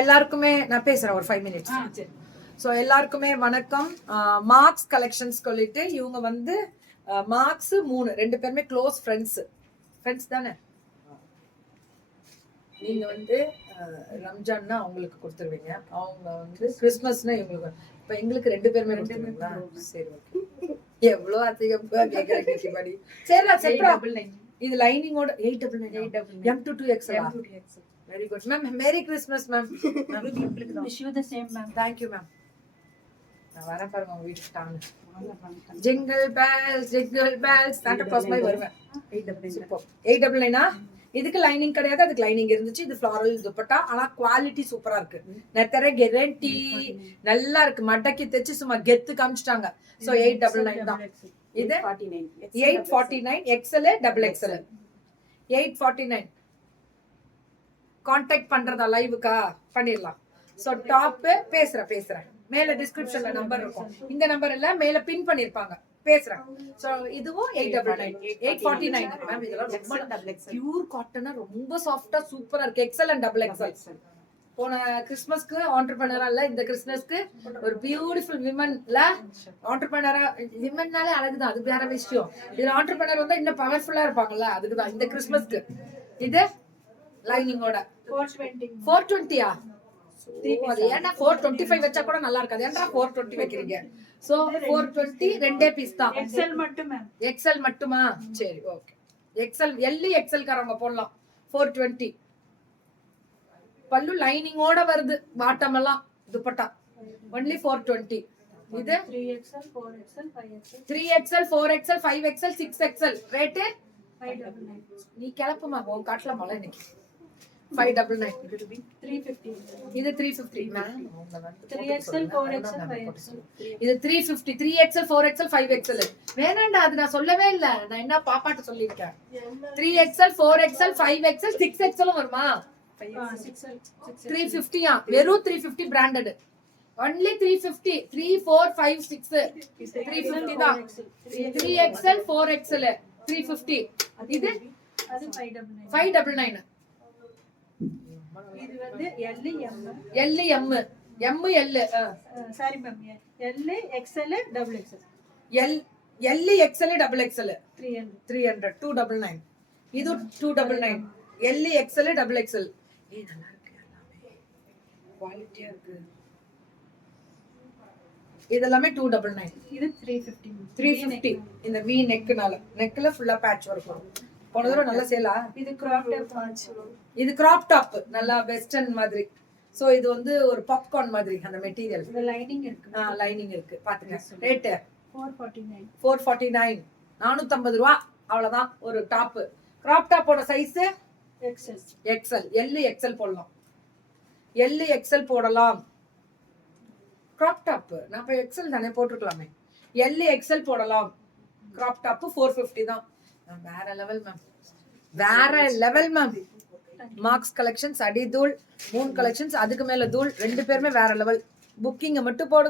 எல்லாருக்குமே நான் பேசுறேன் ஒரு 5 minutes. ஸோ எல்லாருக்குமே வணக்கம். மார்க்ஸ் கலெக்ஷன்ஸ் சொல்லிட்டு இவங்க வந்து மார்க்ஸ் 3 2 பேருமே க்ளோஸ் ஃப்ரெண்ட்ஸ் தானே. நீங்க வந்து ரம்ஜான்னா அவங்களுக்கு கொடுத்துருவீங்க, அவங்க வந்து கிறிஸ்மஸ்னா இவங்களுக்கு. இப்போ எங்களுக்கு 2 பேருமே கொடுத்துருவீங்களா? சரி, ஓகே. எவ்வளோ அதிகமா கேட்குறேன். சரி, இது லைனிங்கோட 899 M22XL. Very good, ma'am. Merry Christmas, ma'am. Wish you the same, ma'am. Thank you, ma'am. நான் வர பாருங்க உங்க வீட்டுக்கு டாங்க. Jingle bells Santa Claus மாதிரி வருவேன். 899 இதுக்கு லைனிங் கிடையாது, அதுக்கு லைனிங் இருந்துச்சு. இது ஃப்ளாரல் துப்பட்டா, ஆனா குவாலிட்டி சூப்பரா இருக்கு. நெத்தர கேரண்டி நல்லா இருக்கு. மடக்கி தைச்சு சும்மா கெத்து காமிச்சிட்டாங்க. சோ 899 தான். இது 849 XL XXL 849. கான்டாக்ட் பண்றதா லைவுக்கா பண்ணிடலாம். ஸோ டாப்பு பேசுறேன் மேல டிஸ்கிரிப்ஷன்ல நம்பர் இருக்கும். இந்த நம்பர் இல்ல மேல பின் பண்ணிருப்பாங்க, பேசுறேன். ஸோ இதுவும் 899 849 மேம். இதெல்லாம் பியூர் காட்டனா ரொம்ப சாஃப்டா சூப்பரா இருக்கு. XL and XXL. போன கிறிஸ்மஸ்க்கு ஆண்டர்பிரனரா இல்ல, இந்த கிறிஸ்மஸ்க்கு ஒரு பியூட்டிஃபுல் விமன்ல ஆண்டர்பிரனரா. விமன்னாலே அழகுதான், அது வேற விஷயம். இதுல ஆண்டர்பிரனர் வந்தா இன்னும் பவர்ஃபுல்லா இருப்பாங்கல்ல, அதுக்குதான் இந்த கிறிஸ்மஸ்க்கு. இது லைனிங்கோட 420. அது ஏன்னா 425 வச்சா கூட நல்லா இருக்காது. ஏன்னா 420 வைக்கிறீங்க. சோ 420 ரெண்டே பீஸ் தான். XL மட்டும் மேம். XL மட்டுமா? சரி, ஓகே. XL XL காரங்க போடலாம். 420 பல்லு லைனிங்கோட வருது. பாட்டம் எல்லாம் துப்பட்டா only 420. இது 3XL 4XL 5XL 3XL 4XL 5XL 6XL rate 599. நீ கிளப்புமா உன் காட்டுல மழை இன்னைக்கு. 599. 350. இது 350 மேம். 3XL 4XL 5XL. இது 350. 3XL 4XL 5XL வேணாண்டா, அது நான் சொல்லவே இல்ல. நான் என்ன பாப்பாட்ட சொல்லிருக்கேன். 3XL 4XL 5XL 6XL வருமா? 350. வெறும் 350 பிராண்டட். only 350. 3 4 5 6 350 தான். 3XL 4XL 350. இது அது 599. 599. இது வந்து L M L sorry ma'am. L XL XXL. L XL XXL 300 299. இது 299. L XL XXL. ஏய் நல்லா இருக்கு, எல்லாமே குவாலிட்டியா இருக்கு. இதெல்லாம் 299. இது 350. 350. இந்த V நெக்ல ஃபுல்லா பேட்ச் வர்க் வரும். போன தடவை நல்ல சேலா. இது கிராப் டாப் பேட்ச். இது கிராப் டாப் நல்லா வெஸ்டர்ன் மாதிரி. சோ இது வந்து ஒரு பாப்கார்ன் மாதிரி அந்த மெட்டீரியல். இது லைனிங் இருக்கு. லைனிங் இருக்கு பாத்துங்க. ரேட் 449. 449 450 ரூபாய் அவ்வளவுதான். ஒரு டாப் கிராப் டாப்போட சைஸ் XL L XL போடலாம். L XL போடலாம். கிராப் டாப் நான் இப்ப XL தானே போட்டுக்கலாமே. L XL போடலாம். கிராப் டாப் 450 தான். வேற லெவல் மேம். மார்க்ஸ் கலெக்ஷன்ஸ் அடி தூள். 3 கலெக்ஷன்ஸ் அதுக்கு மேல தூள். 2 பேருமே வேற லெவல். புக்கிங்க மட்டும் போடுங்க.